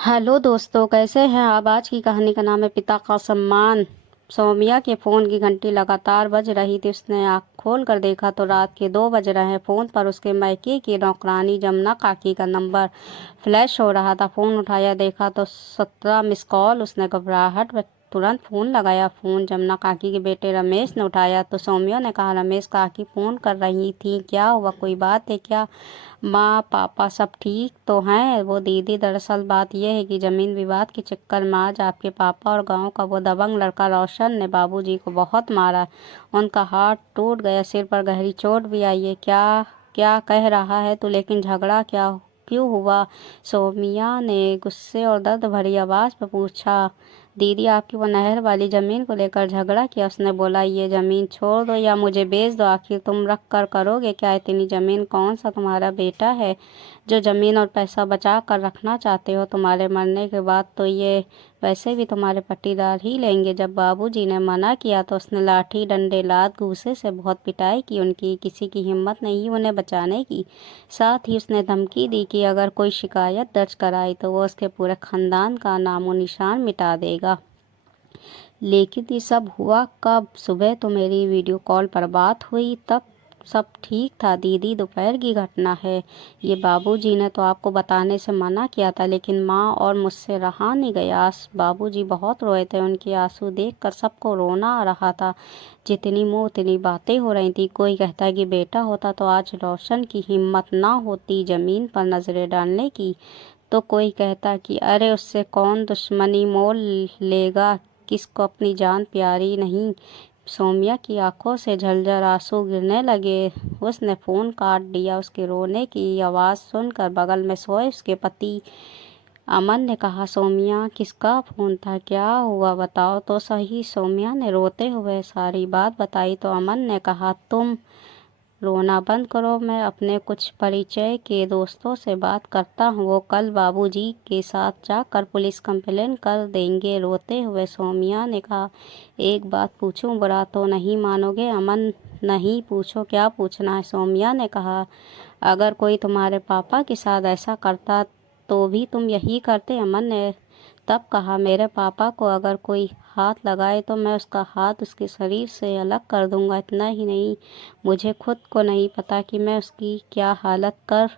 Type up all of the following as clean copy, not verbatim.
Hello दोस्तों, कैसे हैं आप। आज की कहानी का नाम है पिता का सम्मान। सौम्या के फ़ोन की घंटी लगातार बज रही थी। उसने आँख खोल कर देखा तो रात के 2 बज रहे हैं। फ़ोन पर उसके मायके की नौकरानी जमुना काकी का नंबर फ्लैश हो रहा था। फ़ोन उठाया, देखा तो 17 मिस कॉल। उसने घबराहट में तुरंत फ़ोन लगाया। फ़ोन जमुना काकी के बेटे रमेश ने उठाया तो सौम्या ने कहा, रमेश काकी फ़ोन कर रही थी, क्या हुआ, कोई बात है क्या। माँ पापा सब ठीक तो हैं। वो दीदी, दरअसल बात यह है कि ज़मीन विवाद के चक्कर में आज आपके पापा और गांव का वो दबंग लड़का रोशन ने बाबूजी को बहुत मारा। उनका हाथ टूट गया, सिर पर गहरी चोट भी आई है। क्या क्या कह रहा है तू, लेकिन झगड़ा क्या क्यों हुआ। सोमिया ने गुस्से और दर्द भरी आवाज़ में पूछा। दीदी, आपकी वो नहर वाली ज़मीन को लेकर झगड़ा किया। उसने बोला, ये ज़मीन छोड़ दो या मुझे बेच दो, आखिर तुम रख कर करोगे क्या। इतनी ज़मीन कौन सा तुम्हारा बेटा है जो ज़मीन और पैसा बचा कर रखना चाहते हो। तुम्हारे मरने के बाद तो ये वैसे भी तुम्हारे पट्टीदार ही लेंगे। जब बाबूजी ने मना किया तो उसने लाठी डंडे लात घूंसे से बहुत पिटाई की। उनकी किसी की हिम्मत नहीं उन्हें बचाने की। साथ ही उसने धमकी दी कि अगर कोई शिकायत दर्ज कराई तो वो उसके पूरे खानदान का नामो निशान मिटा देगा। लेकिन ये सब हुआ कब। सुबह तो मेरी वीडियो कॉल पर बात हुई, तब सब ठीक था दीदी। दोपहर की घटना है ये। बाबूजी ने तो आपको बताने से मना किया था, लेकिन माँ और मुझसे रहा नहीं गया। बाबूजी बहुत रोए थे। उनके आंसू देखकर सबको रोना आ रहा था। जितनी मुँह उतनी बातें हो रही थी। कोई कहता कि बेटा होता तो आज रोशन की हिम्मत ना होती ज़मीन पर नजरें डालने की। तो कोई कहता कि अरे उससे कौन दुश्मनी मोल लेगा, किसको अपनी जान प्यारी नहीं। सौम्या की आंखों से झलझल आंसू गिरने लगे। उसने फ़ोन काट दिया। उसके रोने की आवाज़ सुनकर बगल में सोए उसके पति अमन ने कहा, सौम्या, किसका फ़ोन था, क्या हुआ, बताओ तो सही। सौम्या ने रोते हुए सारी बात बताई तो अमन ने कहा, तुम रोना बंद करो, मैं अपने कुछ परिचय के दोस्तों से बात करता हूँ। वो कल बाबूजी के साथ जाकर पुलिस कंप्लेन कर देंगे। रोते हुए सौम्या ने कहा, एक बात पूछूं, बुरा तो नहीं मानोगे। अमन, नहीं, पूछो, क्या पूछना है। सौम्या ने कहा, अगर कोई तुम्हारे पापा के साथ ऐसा करता तो भी तुम यही करते। अमन ने तब कहा, मेरे पापा को अगर कोई हाथ लगाए तो मैं उसका हाथ उसके शरीर से अलग कर दूंगा। इतना ही नहीं, मुझे खुद को नहीं पता कि मैं उसकी क्या हालत कर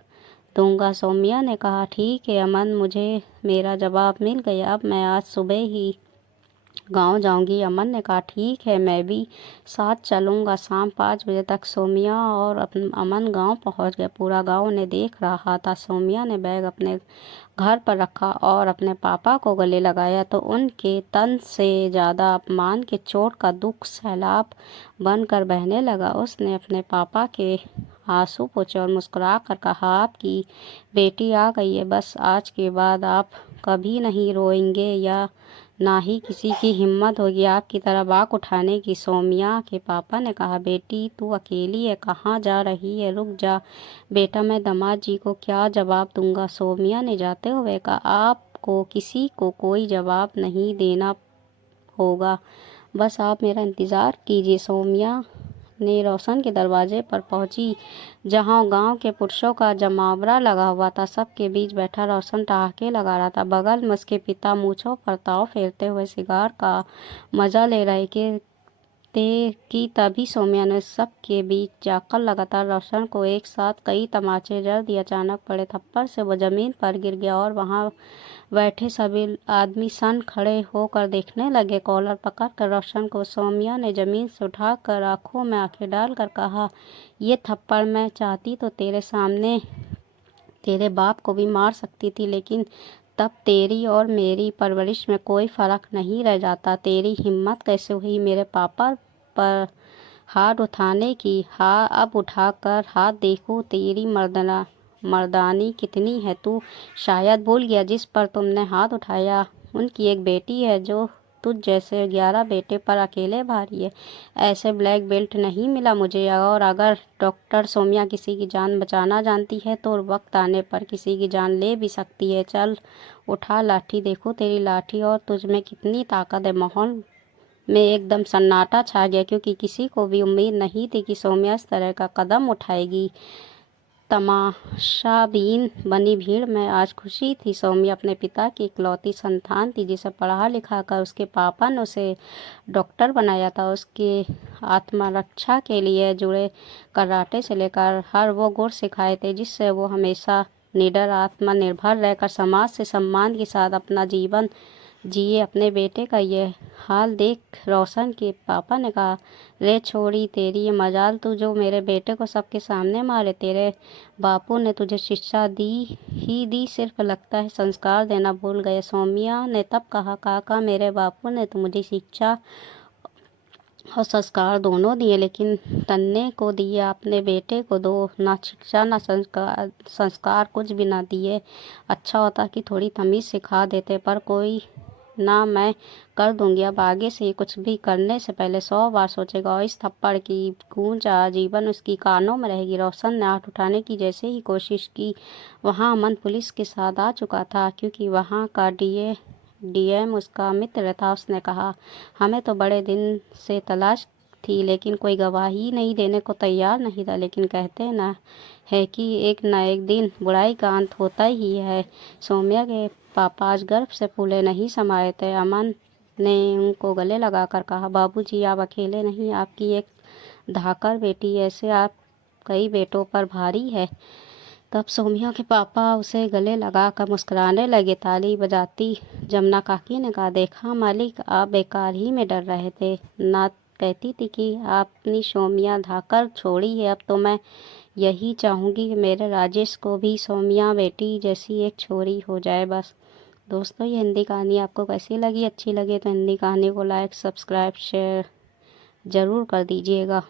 दूंगा। सौम्या ने कहा, ठीक है अमन, मुझे मेरा जवाब मिल गया। अब मैं आज सुबह ही गांव जाऊंगी। अमन ने कहा, ठीक है, मैं भी साथ चलूंगा। शाम 5 बजे तक सौम्या और अमन गांव पहुंच गए। पूरा गांव उन्हें देख रहा था। सौम्या ने बैग अपने घर पर रखा और अपने पापा को गले लगाया तो उनके तन से ज़्यादा अपमान के चोट का दुख सैलाब बनकर बहने लगा। उसने अपने पापा के आंसू पोंछे और मुस्कुरा कर कहा, आपकी बेटी आ गई है। बस आज के बाद आप कभी नहीं रोएंगे या ना ही किसी की हिम्मत होगी आपकी तरह बाग उठाने की। सौम्या के पापा ने कहा, बेटी तू अकेली है, कहाँ जा रही है, रुक जा बेटा, मैं दामाद जी को क्या जवाब दूंगा। सौम्या ने जाते हुए कहा, आपको किसी को कोई जवाब नहीं देना होगा, बस आप मेरा इंतज़ार कीजिए। सौम्या ने रोशन के दरवाजे पर पहुंची, जहां गांव के पुरुषों का जमावड़ा लगा हुआ था। सबके बीच बैठा रोशन ठहाके लगा रहा था। बगल में उसके पिता मूंछों पर ताव फेरते हुए सिगार का मजा ले रहे कि तभी सौम्या ने सबके बीच जाकर लगातार रोशन को एक साथ कई तमाचे जड़ दिए। अचानक पड़े थप्पड़ से वो जमीन पर गिर गया और वहां बैठे सभी आदमी सन खड़े होकर देखने लगे। कॉलर पकड़कर रोशन को सौम्या ने जमीन से उठाकर आंखों में आंखें डालकर कहा, ये थप्पड़ मैं चाहती तो तेरे सामने तेरे बाप को भी मार सकती थी, लेकिन तब तेरी और मेरी परवरिश में कोई फर्क नहीं रह जाता। तेरी हिम्मत कैसे हुई मेरे पापा पर हाथ उठाने की। हाँ, अब उठाकर हाथ देखूं तेरी मर्दानी कितनी है। तू शायद भूल गया, जिस पर तुमने हाथ उठाया उनकी एक बेटी है जो तुझ जैसे 11 बेटे पर अकेले भारी है। ऐसे ब्लैक बेल्ट नहीं मिला मुझे। और अगर डॉक्टर सौम्या किसी की जान बचाना जानती है तो वक्त आने पर किसी की जान ले भी सकती है। चल उठा लाठी, देखो तेरी लाठी और तुझ में कितनी ताकत है। माहौल में एकदम सन्नाटा छा गया, क्योंकि किसी को भी उम्मीद नहीं थी कि सौम्या इस तरह का कदम उठाएगी। तमाशाबीन बनी भीड़ में आज खुशी थी। सौम्या अपने पिता की इकलौती संतान थी जिसे पढ़ा लिखा कर उसके पापा ने उसे डॉक्टर बनाया था। उसके आत्मरक्षा के लिए जुड़े कराटे से लेकर हर वो गुण सिखाए थे जिससे वो हमेशा निडर आत्मनिर्भर रहकर समाज से सम्मान के साथ अपना जीवन जिए। अपने बेटे का ये हाल देख रोशन के पापा ने कहा, रे छोड़ी तेरी ये मजाल, तू जो मेरे बेटे को सबके सामने मारे। तेरे बापू ने तुझे शिक्षा दी, सिर्फ लगता है संस्कार देना भूल गए। सौम्या ने तब कहा, काका मेरे बापू ने तो मुझे शिक्षा और संस्कार दोनों दिए, लेकिन तन्ने को दिए, अपने बेटे को दो, ना शिक्षा ना संस्कार कुछ भी ना दिए। अच्छा होता कि थोड़ी तमीज़ सिखा देते, पर कोई ना, मैं कर दूंगी। अब आगे से कुछ भी करने से पहले 100 बार सोचेगा। और इस थप्पड़ की गूंज आजीवन उसकी कानों में रहेगी। रोशन ने हाथ उठाने की जैसे ही कोशिश की, वहाँ अमन पुलिस के साथ आ चुका था, क्योंकि वहाँ का डीएम उसका मित्र था। उसने कहा, हमें तो बड़े दिन से तलाश थी, लेकिन कोई गवाही नहीं देने को तैयार नहीं था। लेकिन कहते ना है कि एक न एक दिन बुराई का अंत होता ही है। सौम्या के पापा आज गर्व से फूले नहीं समाये थे। अमन ने उनको गले लगाकर कहा, बाबूजी आप अकेले नहीं, आपकी एक धाकर बेटी ऐसे आप कई बेटों पर भारी है। तब सौम्या के पापा उसे गले लगाकर मुस्कुराने लगे। ताली बजाती जमुना काकी ने कहा, देखा मालिक, आप बेकार ही में डर रहे थे ना। कहती थी कि आपने सौम्या धाकर छोड़ी है। अब तो मैं यही चाहूँगी कि मेरे राजेश को भी सौम्या बेटी जैसी एक छोरी हो जाए बस। दोस्तों, ये हिंदी कहानी आपको कैसी लगी? अच्छी लगे तो हिंदी कहानी को लाइक, सब्सक्राइब, शेयर ज़रूर कर दीजिएगा।